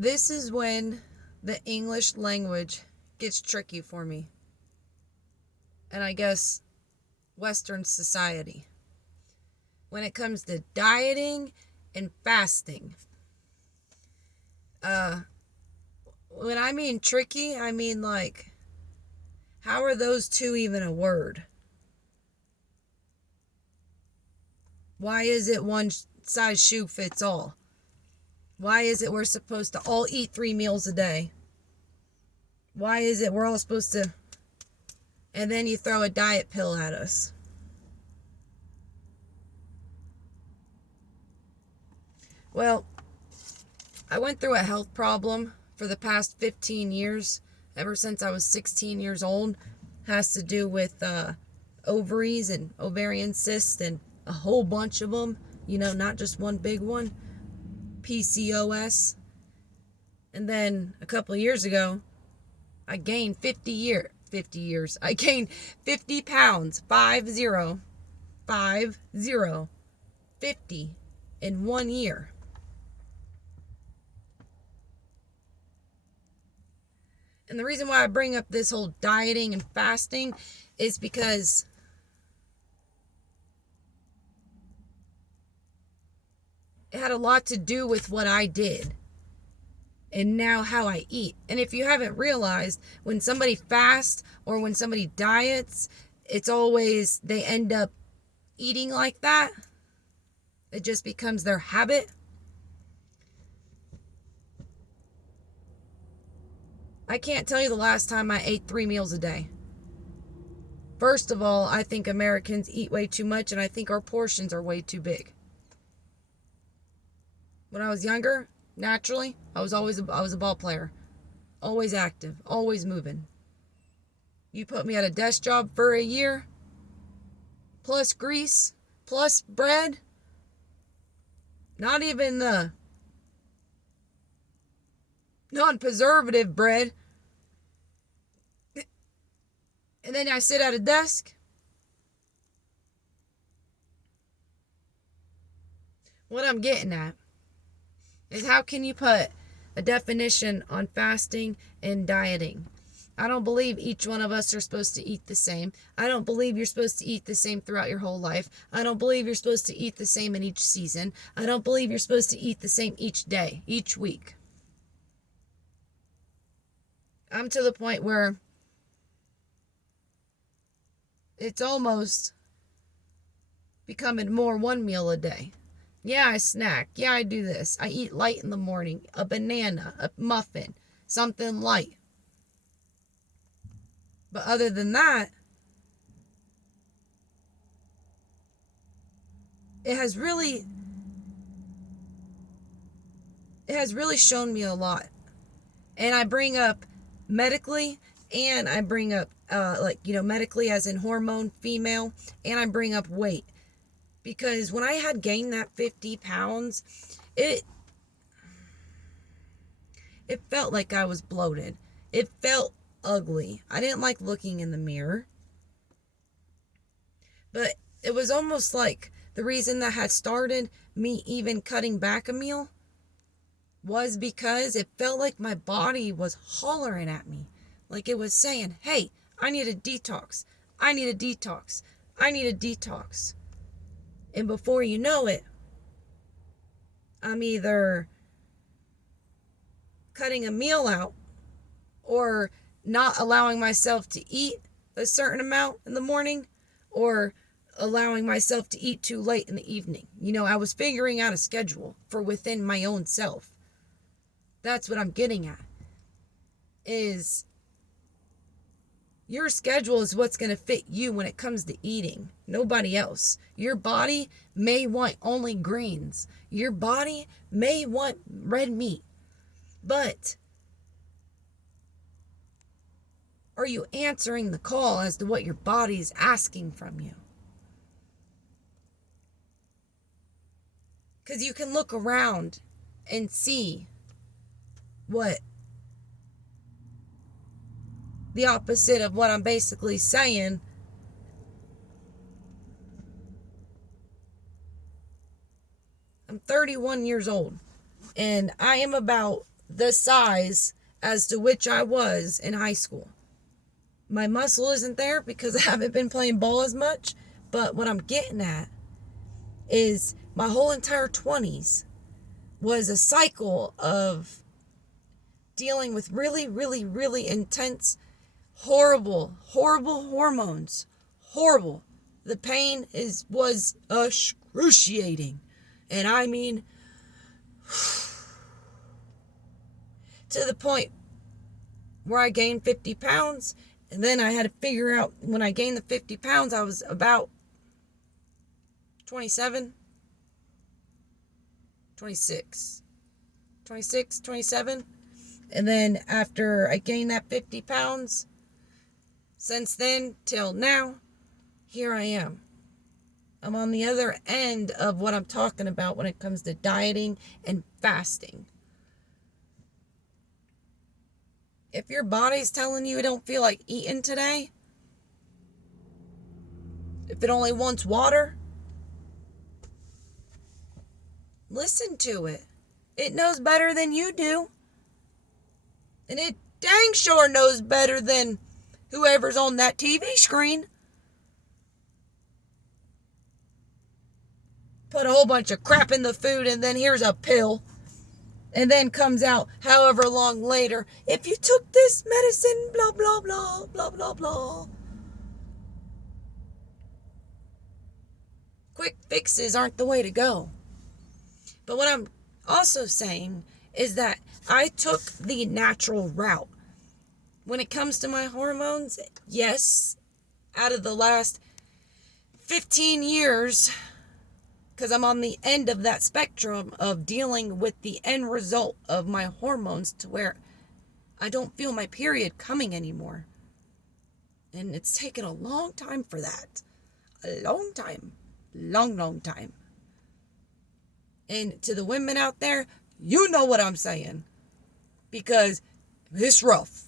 This is when the English language gets tricky for me. And I guess Western society. When it comes to dieting and fasting. When I mean tricky, I mean like, how are those two even a word? Why is it one size shoe fits all? Why is it we're supposed to all eat 3 meals a day? Why is it we're all supposed to... And then you throw a diet pill at us. Well, I went through a health problem for the past 15 years, ever since I was 16 years old. Has to do with ovaries and ovarian cysts and a whole bunch of them. Not just one big one. PCOS. And then a couple of years ago, I gained 50 years. I gained 50 pounds. 50. 50 in 1 year. And the reason why I bring up this whole dieting and fasting is because it had a lot to do with what I did and now how I eat. And if you haven't realized, when somebody fasts or when somebody diets, it's always they end up eating like that. It just becomes their habit. I can't tell you the last time I ate 3 meals a day. First of all, I think Americans eat way too much, and I think our portions are way too big. When I was younger, naturally, I was a ball player. Always active, always moving. You put me at a desk job for a year, plus grease, plus bread, not even the non-preservative bread, and then I sit at a desk. What I'm getting at is, how can you put a definition on fasting and dieting? I don't believe each one of us are supposed to eat the same. I don't believe you're supposed to eat the same throughout your whole life. I don't believe you're supposed to eat the same in each season. I don't believe you're supposed to eat the same each day, each week. I'm to the point where it's almost becoming more 1 meal a day. Yeah, I snack. Yeah, I do this. I eat light in the morning. A banana, a muffin, something light. But other than that, it has really shown me a lot. And I bring up medically, and I bring up medically as in hormone, female, and I bring up weight. Because when I had gained that 50 pounds, it felt like I was bloated. It felt ugly. I didn't like looking in the mirror. But it was almost like the reason that had started me even cutting back a meal was because it felt like my body was hollering at me. Like it was saying, hey, I need a detox. I need a detox. I need a detox. And before you know it, I'm either cutting a meal out or not allowing myself to eat a certain amount in the morning, or allowing myself to eat too late in the evening. I was figuring out a schedule for within my own self. That's what I'm getting at. Is your schedule is what's going to fit you when it comes to eating. Nobody else. Your body may want only greens. Your body may want red meat. But are you answering the call as to what your body is asking from you? Because you can look around and see what the opposite of what I'm basically saying. I'm 31 years old, and I am about the size as to which I was in high school. My muscle isn't there because I haven't been playing ball as much, but what I'm getting at is my whole entire 20s was a cycle of dealing with really, really, really intense, horrible hormones. Horrible. The pain was excruciating. And I mean, to the point where I gained 50 pounds, and then I had to figure out, when I gained the 50 pounds, I was about 27, 26, 27. And then after I gained that 50 pounds, since then till now, here I am. I'm on the other end of what I'm talking about when it comes to dieting and fasting. If your body's telling you it don't feel like eating today, if it only wants water, listen to it. It knows better than you do. And it dang sure knows better than whoever's on that TV screen. Put a whole bunch of crap in the food and then here's a pill. And then comes out however long later, if you took this medicine, blah, blah, blah, blah, blah, blah. Quick fixes aren't the way to go. But what I'm also saying is that I took the natural route. When it comes to my hormones, yes, out of the last 15 years, because I'm on the end of that spectrum of dealing with the end result of my hormones to where I don't feel my period coming anymore. And it's taken a long time for that. A long time. Long time. And to the women out there, you know what I'm saying. Because it's rough.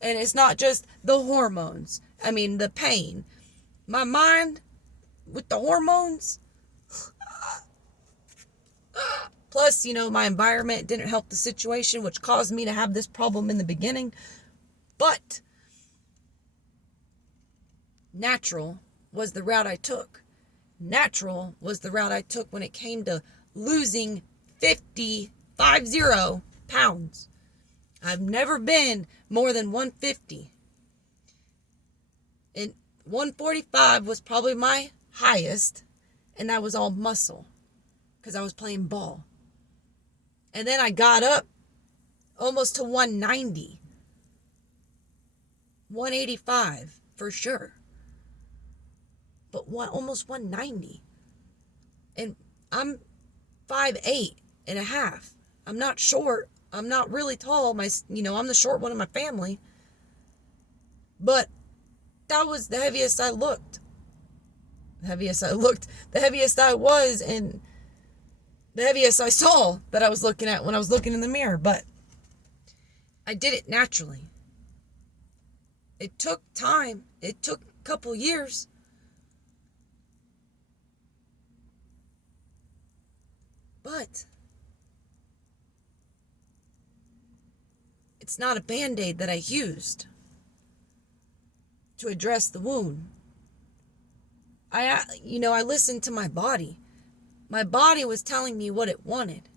And it's not just the hormones. I mean, the pain. My mind with the hormones. Plus, my environment didn't help the situation, which caused me to have this problem in the beginning. But natural was the route I took. Natural was the route I took when it came to losing 50 pounds. I've never been more than 150. And 145 was probably my highest, and that was all muscle because I was playing ball. And then I got up almost to 190. 185 for sure. But almost 190. And I'm 5'8.5". I'm not short. I'm not really tall. I'm the short one in my family. But that was the heaviest I looked. The heaviest I was, and the heaviest I saw that I was looking at when I was looking in the mirror. But I did it naturally. It took time. It took a couple years. But it's not a Band-Aid that I used to address the wound. I listened to my body. My body was telling me what it wanted.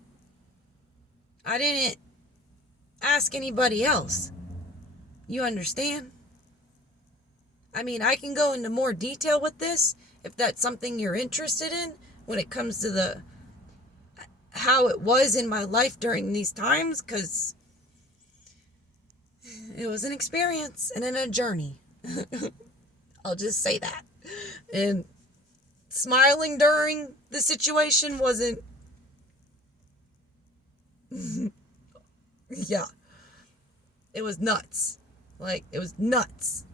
I didn't ask anybody else. You understand? I mean, I can go into more detail with this if that's something you're interested in when it comes to how it was in my life during these times, because it was an experience and a journey. I'll just say that. And smiling during the situation wasn't... yeah. It was nuts. It was nuts.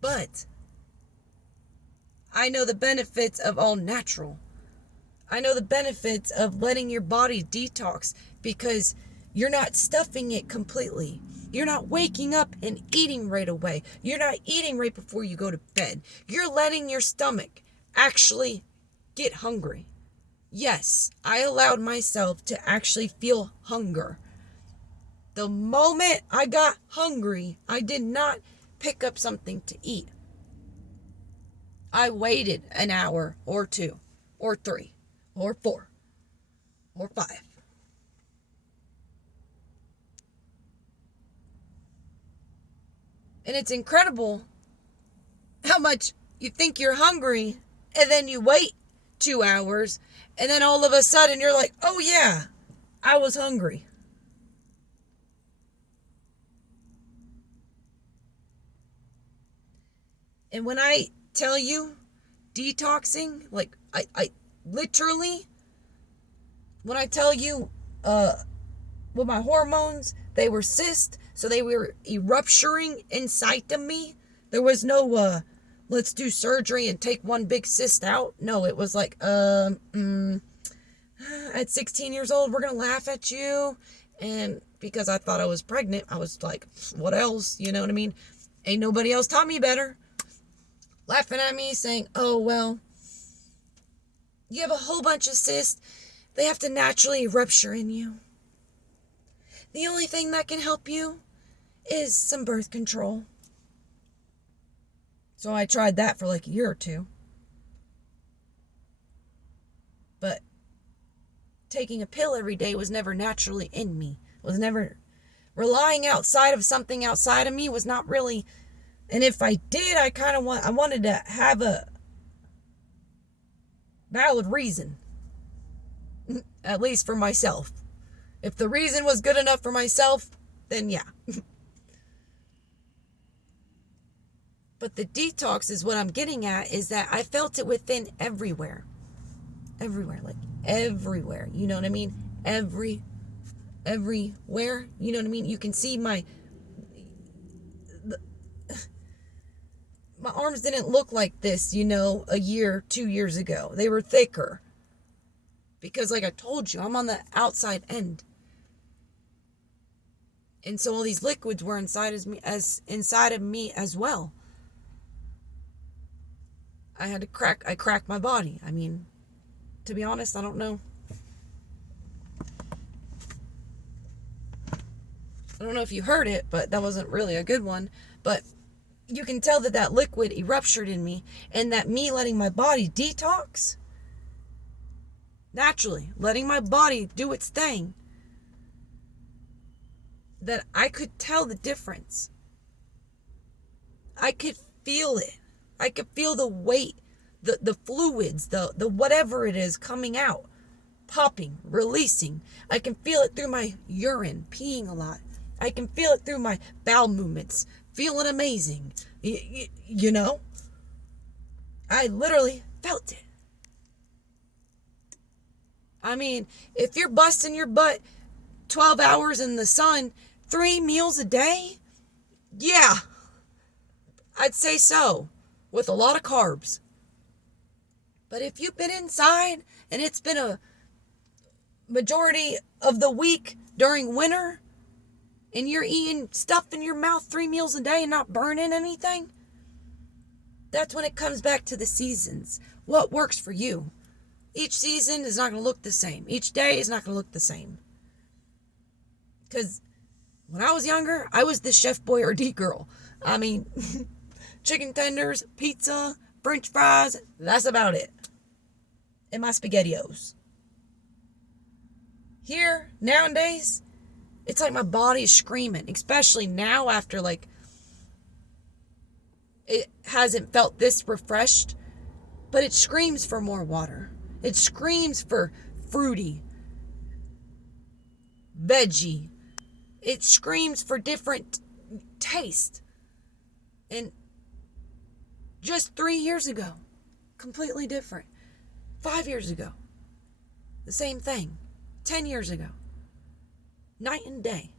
But I know the benefits of all natural. I know the benefits of letting your body detox because you're not stuffing it completely. You're not waking up and eating right away. You're not eating right before you go to bed. You're letting your stomach actually get hungry. Yes, I allowed myself to actually feel hunger. The moment I got hungry, I did not pick up something to eat. I waited an hour or two, or three, or four, or five. And it's incredible how much you think you're hungry, and then you wait 2 hours, and then all of a sudden you're like, oh yeah, I was hungry. And when I tell you detoxing, like I literally, when I tell you with my hormones, they were cysts, so they were erupturing inside of me. There was no let's do surgery and take one big cyst out. No, it was like at 16 years old, we're gonna laugh at you. And because I thought I was pregnant, I was like, what else? You know what I mean? Ain't nobody else taught me better. Laughing at me, saying, oh, well, you have a whole bunch of cysts. They have to naturally rupture in you. The only thing that can help you is some birth control. So I tried that for like a year or two. But taking a pill every day was never naturally in me. Was never relying outside of something outside of me was not really. And if I did, I wanted to have a valid reason. At least for myself. If the reason was good enough for myself, then yeah. But the detox is what I'm getting at, is that I felt it within everywhere. Everywhere, like everywhere. You know what I mean? Everywhere. You know what I mean? You can see my arms didn't look like this, a year, 2 years ago. They were thicker. Because like I told you, I'm on the outside end. And so all these liquids were inside of me as well. I cracked my body. I mean, to be honest, I don't know. I don't know if you heard it, but that wasn't really a good one. But you can tell that liquid erupted in me, and that me letting my body detox, naturally, letting my body do its thing, that I could tell the difference. I could feel it. I could feel the weight, the fluids, the whatever it is coming out, popping, releasing. I can feel it through my urine, peeing a lot. I can feel it through my bowel movements, feeling amazing. You know? I literally felt it. I mean, if you're busting your butt 12 hours in the sun, 3 meals a day, yeah, I'd say so, with a lot of carbs. But if you've been inside and it's been a majority of the week during winter, and you're eating stuff in your mouth 3 meals a day and not burning anything, that's when it comes back to the seasons. What works for you? Each season is not going to look the same. Each day is not going to look the same. Because when I was younger, I was the Chef Boyardee girl. I mean, chicken tenders, pizza, French fries, that's about it. And my SpaghettiOs. Here, nowadays, it's like my body is screaming. Especially now after it hasn't felt this refreshed. But it screams for more water. It screams for fruity, veggie. It screams for different taste. And just 3 years ago, completely different. 5 years ago, the same thing. 10 years ago, night and day.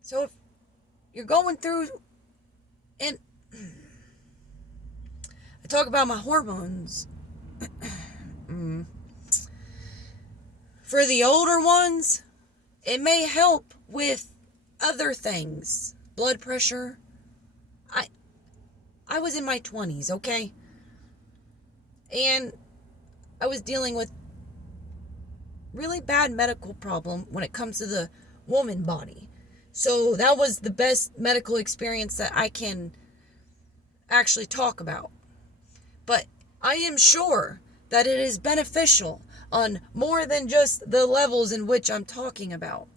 So if you're going through, and I talk about my hormones, for the older ones, it may help with other things. Blood pressure. I was in my 20s, okay? And I was dealing with really bad medical problem when it comes to the woman body. So that was the best medical experience that I can actually talk about. But I am sure that it is beneficial on more than just the levels in which I'm talking about.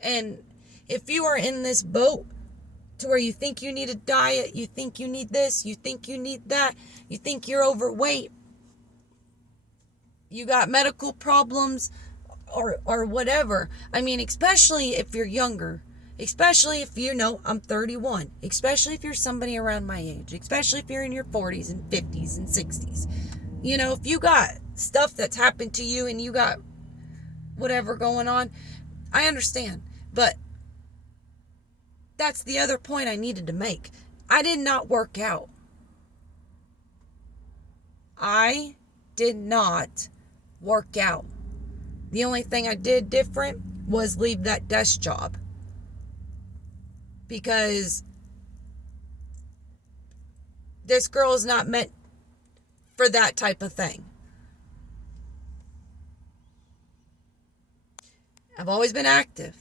And if you are in this boat to where you think you need a diet, you think you need this, you think you need that, you think you're overweight, you got medical problems or whatever. I mean, especially if you're younger, especially if I'm 31, especially if you're somebody around my age, especially if you're in your 40s and 50s and 60s. If you got stuff that's happened to you and you got whatever going on, I understand. But that's the other point I needed to make. I did not work out. I did not work out. The only thing I did different was leave that desk job. Because this girl is not meant for that type of thing. I've always been active.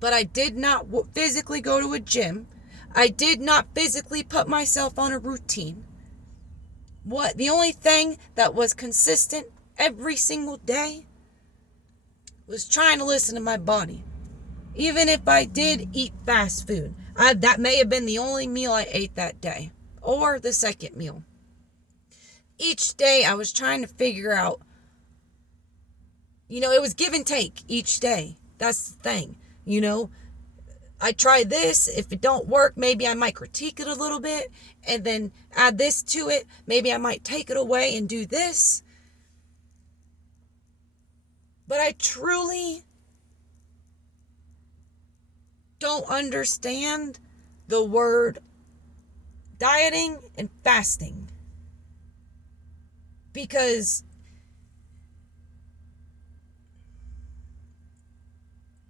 But I did not physically go to a gym. I did not physically put myself on a routine. The only thing that was consistent every single day was trying to listen to my body. Even if I did eat fast food, that may have been the only meal I ate that day, or the second meal. Each day I was trying to figure out, it was give and take each day. That's the thing, I try this. If it don't work, maybe I might critique it a little bit and then add this to it. Maybe I might take it away and do this. But I truly don't understand the word dieting and fasting. Because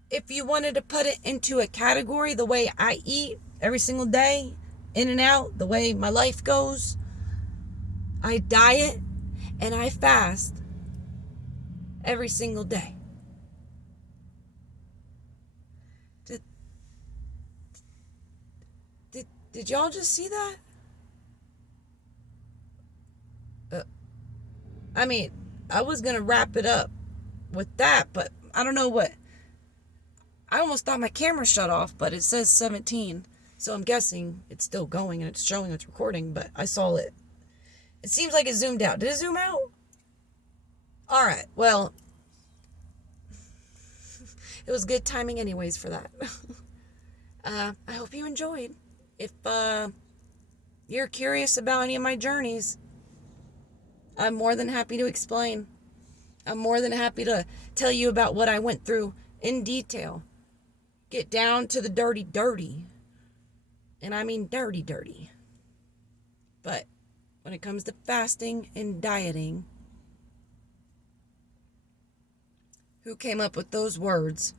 if you wanted to put it into a category, the way I eat every single day, in and out, the way my life goes, I diet and I fast every single day. Did y'all just see that? I was going to wrap it up with that, but I don't know what. I almost thought my camera shut off, but it says 17. So I'm guessing it's still going and it's showing it's recording, but I saw it. It seems like it zoomed out. Did it zoom out? All right. Well, it was good timing anyways for that. I hope you enjoyed. If you're curious about any of my journeys, I'm more than happy to explain. I'm more than happy to tell you about what I went through in detail. Get down to the dirty. And I mean dirty. But when it comes to fasting and dieting, who came up with those words?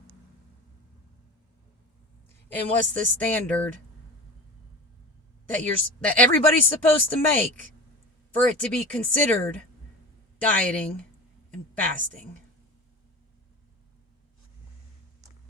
And what's the standard that everybody's supposed to make for it to be considered dieting and fasting?